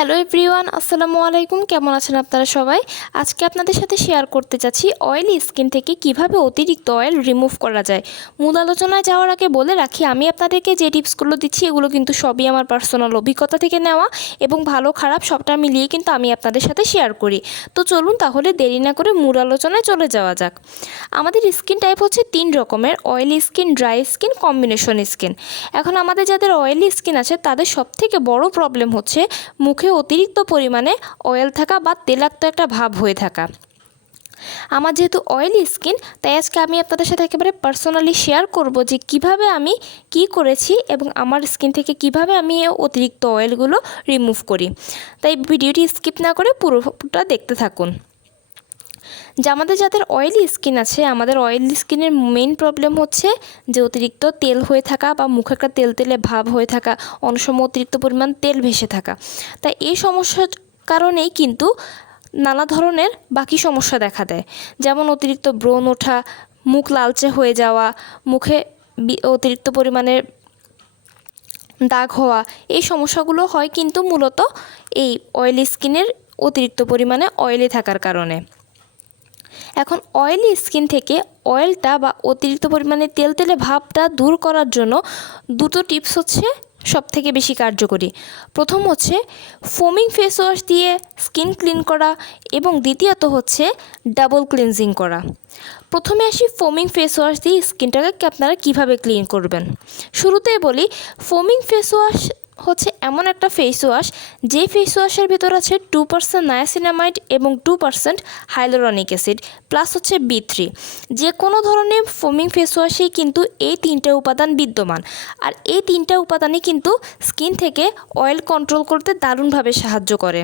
Hello everyone, আসসালামু আলাইকুম। কেমন আছেন আপনারা সবাই? আজকে আপনাদের সাথে শেয়ার করতে যাচ্ছি অয়েলি স্কিন থেকে কিভাবে অতিরিক্ত অয়েল রিমুভ করা যায়। মূল আলোচনায় যাওয়ার আগে বলে রাখি, আমি আপনাদেরকে যে টিপসগুলো দিচ্ছি এগুলো কিন্তু সবই আমার পার্সোনাল অভিজ্ঞতা থেকে নেওয়া এবং ভালো খারাপ সবটা মিলিয়ে কিন্তু আমি আপনাদের সাথে শেয়ার করি। তো চলুন তাহলে দেরি না করে মূল আলোচনায় চলে যাওয়া যাক। আমাদের স্কিন টাইপ হচ্ছে 3 রকমের: oily skin, dry skin, combination skin. এখন আমাদের যাদের অয়েলি স্কিন আছে তাদের সবথেকে বড় প্রবলেম হচ্ছে মুখে অতিরিক্ত পরিমাণে অয়েল থাকা বা তেলাক্ত একটা ভাব হয়ে থাকা। আমার যেহেতু অয়েলি স্কিন, তাই আজকে আমি আপনাদের সাথে একেবারে পার্সোনালি শেয়ার করব যে কিভাবে আমি কি করেছি এবং আমার স্কিন থেকে কিভাবে আমি অতিরিক্ত অয়েলগুলো রিমুভ করি। তাই ভিডিওটি স্কিপ না করে পুরোটা দেখতে থাকুন। যে আমাদের যাদের অয়েলি স্কিন আছে, আমাদের অয়েলি স্কিনের মেইন প্রবলেম হচ্ছে যে অতিরিক্ত তেল হয়ে থাকা বা মুখে একটা তেলতেলে ভাব হয়ে থাকা, অনেক সময় অতিরিক্ত পরিমাণ তেল ভেসে থাকা। তাই এই সমস্যার কারণেই কিন্তু নানা ধরনের বাকি সমস্যা দেখা দেয়, যেমন অতিরিক্ত ব্রণ ওঠা, মুখ লালচে হয়ে যাওয়া, মুখে অতিরিক্ত পরিমাণে দাগ হওয়া। এই সমস্যাগুলো হয় কিন্তু মূলত এই অয়েলি স্কিনের অতিরিক্ত পরিমাণে অয়েলি থাকার কারণে। এখন অয়েলি স্কিন থেকে অয়েলটা বা অতিরিক্ত পরিমাণে তেলতেলে ভাবটা দূর করার জন্য দুটো টিপস হচ্ছে সবথেকে বেশি কার্যকরী। প্রথম হচ্ছে ফোমিং ফেস ওয়াশ দিয়ে স্কিন ক্লিন করা এবং দ্বিতীয়ত হচ্ছে ডাবল ক্লিনজিং করা। প্রথমে আসি ফোমিং ফেস ওয়াশ দিয়ে স্কিনটাকে আপনারা কিভাবে ক্লিন করবেন। শুরুতেই বলি, ফোমিং ফেস ওয়াশ হচ্ছে এমন একটা ফেস ওয়াশ যে ফেস ওয়াশের ভিতর আছে 2% নায়াসিনামাইড এবং 2% হাইলোরনিক অ্যাসিড প্লাস হচ্ছে B3। যে কোনো ধরনের ফোমিং ফেস ওয়াশেই কিন্তু এই 3টা উপাদান বিদ্যমান, আর এই 3টা উপাদানই কিন্তু স্কিন থেকে অয়েল কন্ট্রোল করতে দারুণভাবে সাহায্য করে।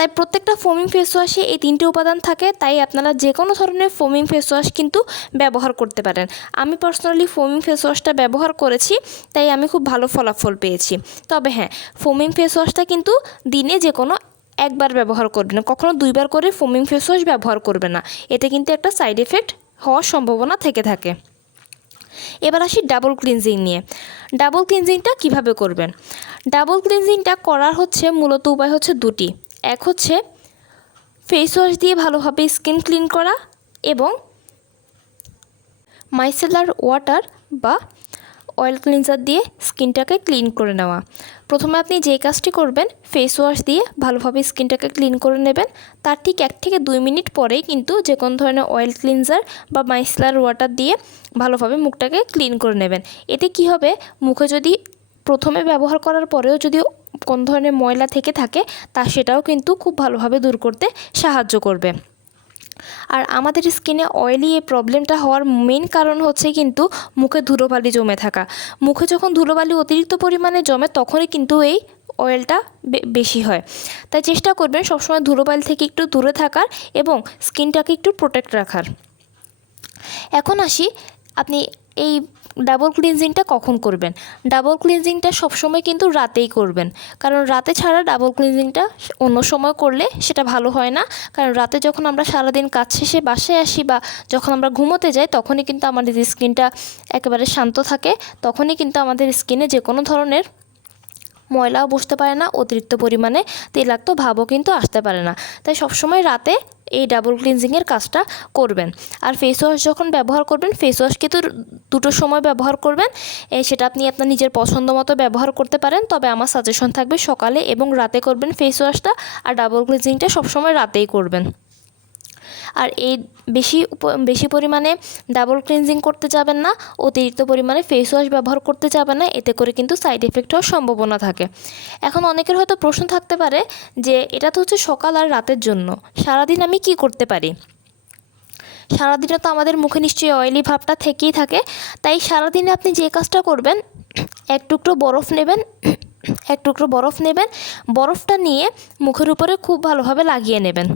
তাই প্রত্যেকটা ফোমিং ফেস ওয়াশে এই 3টে উপাদান থাকে, তাই আপনারা যে কোনো ধরনের ফোমিং ফেস ওয়াশ কিন্তু ব্যবহার করতে পারেন। আমি পার্সোনালি ফোমিং ফেস ওয়াশটা ব্যবহার করেছি, তাই আমি খুব ভালো ফলাফল পেয়েছি। তবে হ্যাঁ, ফোমিং ফেস ওয়াশটা কিন্তু দিনে যে কোনো একবার ব্যবহার করবে না, কখনো 2বার করে ফোমিং ফেস ওয়াশ ব্যবহার করবে না, এতে কিন্তু একটা সাইড এফেক্ট হওয়ার সম্ভাবনা থেকে থাকে। এবার আসি ডাবল ক্লিনজিং নিয়ে। ডাবল ক্লিনজিংটা কিভাবে করবেন? ডাবল ক্লিনজিংটা করার হচ্ছে মূলত উপায় হচ্ছে দুটি। এক হচ্ছে ফেস ওয়াশ দিয়ে ভালোভাবে স্কিন ক্লিন করা এবং মাইসেলার ওয়াটার বা অয়েল ক্লিনজার দিয়ে স্কিনটাকে ক্লিন করে নেওয়া। প্রথমে আপনি যে কাজটি করবেন, ফেস ওয়াশ দিয়ে ভালোভাবে স্কিনটাকে ক্লিন করে নেবেন। তার ঠিক 1 থেকে 2 মিনিট পরেই কিন্তু যে কোনো ধরনের অয়েল ক্লিনজার বা মাইসেলার ওয়াটার দিয়ে ভালোভাবে মুখটাকে ক্লিন করে নেবেন। এতে কি হবে, মুখে যদি প্রথমে ব্যবহার করার পরেও যদি কোন ধরনের ময়লা থেকে থাকে তা সেটাও কিন্তু খুব ভালোভাবে দূর করতে সাহায্য করবে। আর আমাদের স্কিনে অয়েলি এই প্রবলেমটা হওয়ার মেইন কারণ হচ্ছে কিন্তু মুখে ধুলোবালি জমে থাকা। মুখে যখন ধুলোবালি অতিরিক্ত পরিমাণে জমে তখনই কিন্তু এই অয়েলটা বেশি হয়। তাই চেষ্টা করবেন সবসময় ধুলোবালি থেকে একটু দূরে থাকার এবং স্কিনটাকে একটু প্রোটেক্ট রাখার। এখন আসি, আপনি এই ডাবল ক্লিনজিংটা কখন করবেন? ডাবল ক্লিনজিংটা সবসময় কিন্তু রাতেই করবেন, কারণ রাতে ছাড়া ডাবল ক্লিনজিংটা অন্য সময় করলে সেটা ভালো হয় না। কারণ রাতে যখন আমরা সারাদিন কাজ শেষে বাসায় আসি বা যখন আমরা ঘুমোতে যাই তখনই কিন্তু আমাদের স্কিনটা একেবারে শান্ত থাকে, তখনই কিন্তু আমাদের স্কিনে যে কোনো ধরনের ময়লাও বসতে পারে না, অতিরিক্ত পরিমাণে তৈলাক্ত ভাবও কিন্তু আসতে পারে না। তাই সবসময় রাতে এই ডাবল ক্লিনজিংয়ের কাজটা করবেন। আর ফেস ওয়াশ যখন ব্যবহার করবেন, ফেস ওয়াশ কিন্তু দুটো সময় ব্যবহার করবেন, সেটা আপনি আপনার নিজের পছন্দ মতো ব্যবহার করতে পারেন। তবে আমার সাজেশন থাকবে সকালে এবং রাতে করবেন ফেস ওয়াশটা, আর ডাবল ক্লিনজিংটা সবসময় রাতেই করবেন। আর এই বেশি পরিমাণে ডাবল ক্লিনজিং করতে যাবেন না, অতিরিক্ত পরিমাণে ফেস ওয়াশ ব্যবহার করতে যাবেন না, এতে করে কিন্তু সাইড এফেক্ট হওয়ার সম্ভাবনা থাকে। এখন অনেকের হয়তো প্রশ্ন থাকতে পারে যে এটা তো হচ্ছে সকাল আর রাতের জন্য, সারাদিন আমি কি করতে পারি? সারাদিনে তো আমাদের মুখে নিশ্চয়ই অয়েলি ভাবটা থেকেই থাকে। তাই সারাদিনে আপনি যে কাজটা করবেন, এক টুকরো বরফ নেবেন, বরফটা নিয়ে মুখের উপরে খুব ভালোভাবে লাগিয়ে নেবেন।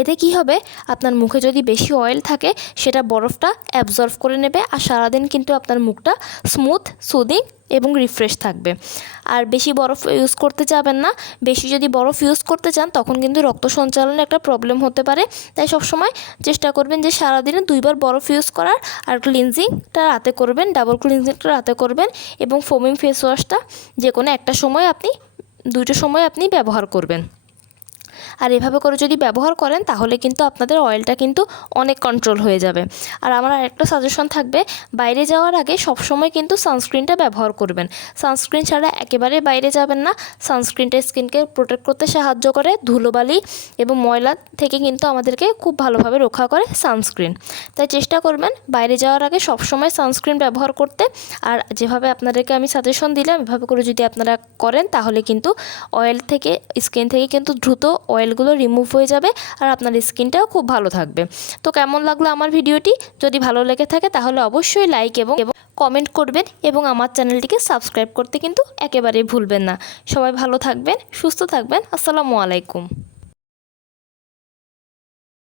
এতে কি হবে, আপনার মুখে যদি বেশি অয়েল থাকে সেটা বরফটা অ্যাবজর্ব করে নেবে, আর সারাদিন কিন্তু আপনার মুখটা স্মুথ, সুদিং এবং রিফ্রেশ থাকবে। আর বেশি বরফ ইউজ করতে যাবেন না। বেশি যদি বরফ ইউজ করতে চান তখন কিন্তু রক্ত সঞ্চালনে একটা প্রবলেম হতে পারে। তাই সবসময় চেষ্টা করবেন যে সারাদিনে 2বার বরফ ইউজ করার, আর ক্লিনজিংটা রাতে করবেন, ডাবল ক্লিনজিংটা রাতে করবেন এবং ফোমিং ফেস ওয়াশটা যে কোনো একটা সময় আপনি দুটো সময় আপনি ব্যবহার করবেন। আর এভাবে করে যদি ব্যবহার করেন তাহলে কিন্তু আপনাদের অয়েলটা কিন্তু অনেক কন্ট্রোল হয়ে যাবে। আর আমার আরেকটা সাজেশন থাকবে, বাইরে যাওয়ার আগে সবসময় কিন্তু সানস্ক্রিনটা ব্যবহার করবেন। সানস্ক্রিন ছাড়া একেবারে বাইরে যাবেন না। সানস্ক্রিনটা স্কিনকে প্রোটেক্ট করতে সাহায্য করে, ধুলোবালি এবং ময়লা থেকে কিন্তু আমাদেরকে খুব ভালোভাবে রক্ষা করে সানস্ক্রিন। তাই চেষ্টা করবেন বাইরে যাওয়ার আগে সবসময় সানস্ক্রিন ব্যবহার করতে। আর যেভাবে আপনাদেরকে আমি সাজেশন দিলাম এভাবে করে যদি আপনারা করেন তাহলে কিন্তু অয়েল থেকে, স্কিন থেকে কিন্তু দ্রুত অয়েলগুলো রিমুভ হয়ে যাবে আর আপনার স্কিনটাও খুব ভালো থাকবে। তো কেমন লাগলো আমার ভিডিওটি? যদি ভালো লেগে থাকে তাহলে অবশ্যই লাইক এবং কমেন্ট করবেন এবং আমার চ্যানেলটিকে সাবস্ক্রাইব করতে কিন্তু একেবারেই ভুলবেন না। সবাই ভালো থাকবেন, সুস্থ থাকবেন। আসসালামু আলাইকুম।